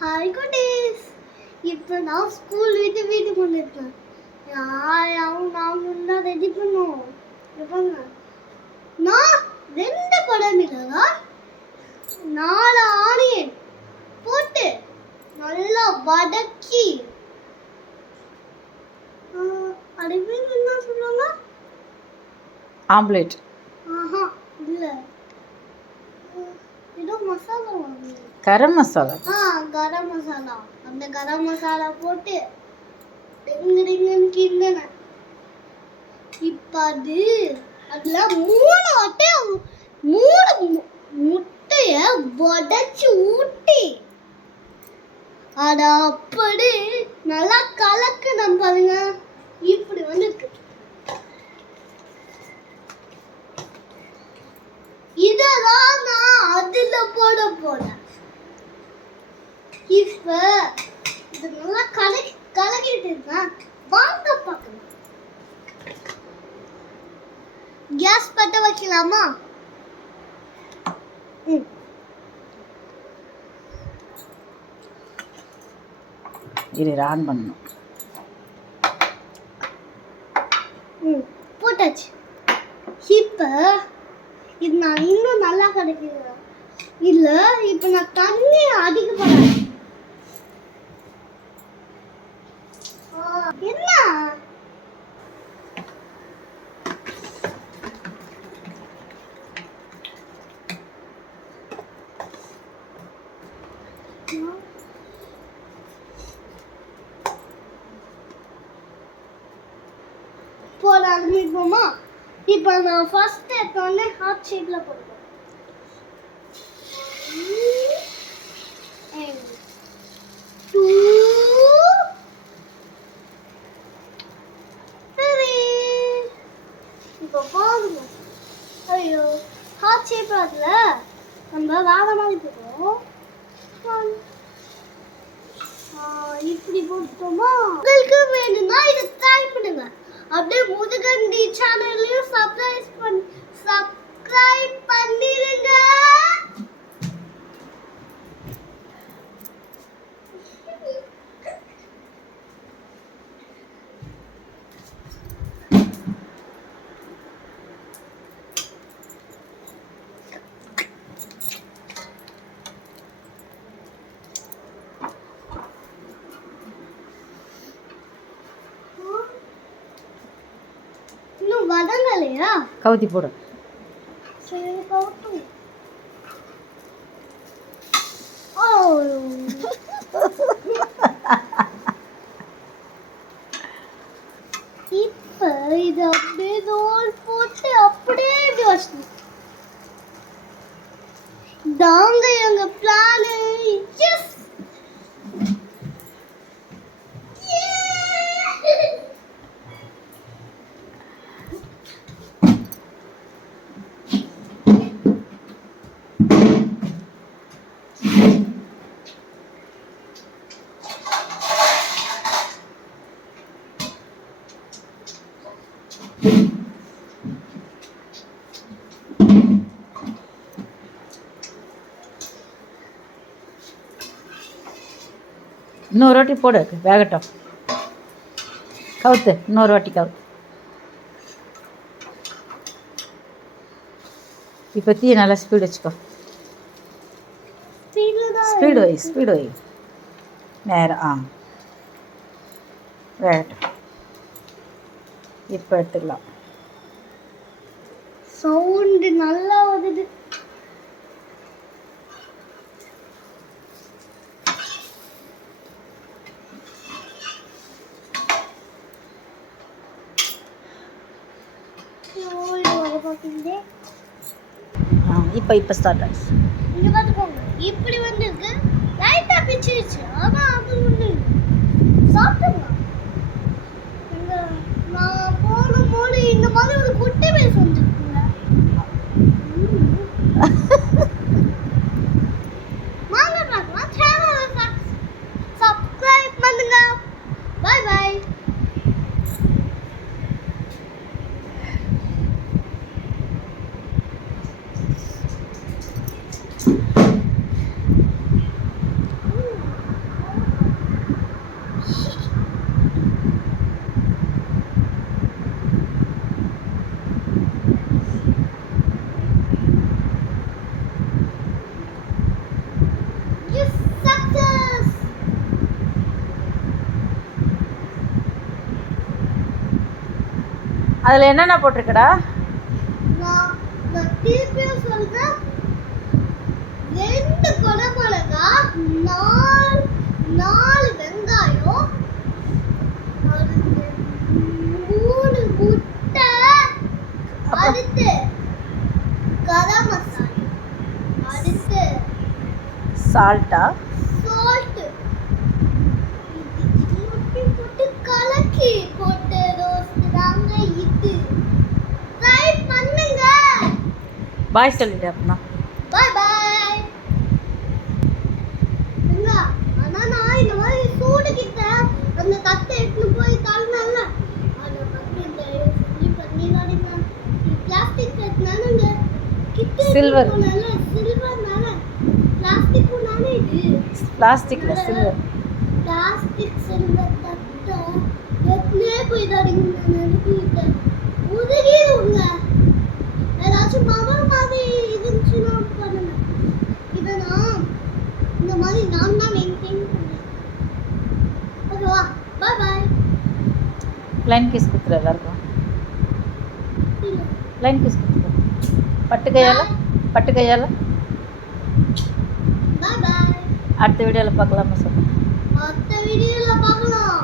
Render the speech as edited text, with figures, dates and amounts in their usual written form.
Hi குட்டீஸ். இப்போ நான் ஸ்கூல் விட்டு வீட்டுக்கு வந்துருக்கேன். நான் முன்னா ரெடி பண்ணுவோம். எப்பங்க நான் 2 படம் இல்லைங்க, 4 ஆனியன் போட்டு நல்லா வதக்கி அதுவே என்ன சொல்லுவாங்க, ஆம்லெட். ஆஹா இல்ல, ஏதோ மசாலா வாங்குங்க. கரம் மசாலா. கரம் மசாலா. அந்த கரம் மசாலா போட்டு டிங்குன்னு கிண்டன. இப்ப அதுல 3 முட்டைய உடைச்சு ஊட்டி அத அப்படி நல்லா கலக்கணும் பாருங்க. இப்படி வந்துருக்கு. இதெல்லாம் நான் அதுல போட போறேன். இப்ப இது நல்லா கலக்கிட்டு இருக்கேன். வாங்க பார்க்கலாம். கேஸ் பத்த வைக்கலாமா? இது ஆன் பண்ணணும். போட்டாச்சு. இப்ப இது நான் இன்னும் நல்லா கலக்கிறேன். இல்ல இப்ப நான் தண்ணி அடிக்க போறேன். என்ன போட ஆரம்பிப்போமா? இப்போ நான் ஃபர்ஸ்ட் எடுத்தோடனே ஹார்ட் ஷேப்ல போடுறேன். இப்போ பாருங்க. ஐயோ ஹார்ட் ஷேப் அதுல நம்ம வேற மாதிரி போடுறோம். இப்படி போட்டோமா? உங்களுக்கு வேணும்னா இதை ட்ரை பண்ணுங்க. அப்படியே முதுகண்டி சேனலையும் சப்ஸ்கிரைப் பண்ணிருங்க. வதங்கலையா? கவுத்தி போடு. சரி கவுத்து. இப்ப இது அப்படியே ரோல் போட்டு அப்படியே இப்படி வச்சிடணும். தாங்க எங்க பிளான். எஸ் இன்னொரு வாட்டி போடு, வேகட்டும். கவுத்து, இன்னொரு வாட்டி கவுத்து. இப்போ தீ நல்லா ஸ்பீடு வச்சுக்கோ. ஸ்பீடு வை நேரம். வேகட்டும். இப்போ எடுத்துக்கலாம். சவுண்டு நல்லா வருது. இப்போ ஸ்டார்ட் ஆச்சு. இங்க பாத்துக்கோங்க, இப்படி வந்துருக்கு. லைட்டா பிச்சிருச்சு. ஆனா அது ஒண்ணு சாப்பிடலாம். நான் போடும்போது இந்த மாதிரி ஒரு குட்டி பேஸ் வந்துருக்குங்க. வாங்க பார்க்கலாம். சேனலை சப்ஸ்கிரைப் பண்ணுங்க. Bye bye. அதில் என்னென்ன போட்டிருக்கடா? நான் நான் திருப்பியும் சொல்றேன். 2 குடமிளகா, 4 வெங்காயம், அடுத்து 3 முட்டை, அடுத்து கரம் மசாலா, அடுத்து சால்ட்டா? salt. இது போட்டு கலக்கி போட்டு ரோஸ்ட் தாங்க இது. ட்ரை பண்ணுங்க. பாய் சொல்லிடு அப்படின்னா. Bye bye. ஆனா நான் இந்த மாதிரி சூடு கிட்ட அந்த தட்டை எடுத்துன்னு போய் தள்ளல. அதை வந்து சொல்லி பண்ணிடாதீங்க. பிளாஸ்டிக் கட்டினானுங்க கிட்ட Silver. சில்வர்னால பிளாஸ்டிக் நானே இது. பிளாஸ்டிக்ல சில்வர். பிளாஸ்டிக் சில்வர் தட்டை எடுத்துனே போயிடாதீங்க. நான் நினைக்கிட்டேன் உதகிடுங்க. ஏதாச்சும் மரம் மாதிரி இருந்துச்சுன்னா பண்ணுங்க. இதை நான் இந்த மாதிரி நான் தான் மெயின்டைன் பண்ணேன். ஓகேவா? பாய் பாய். லைன் கிஸ் கொடுத்துரு எல்லாருக்கும். லைன் கிஸ் கொடுத்துரு. பட்டு கையால் பாய் பாய். அடுத்த வீடியோவில் பார்க்கலாமா சொல்லுங்கள். அடுத்த வீடியோல பார்க்கலாம்.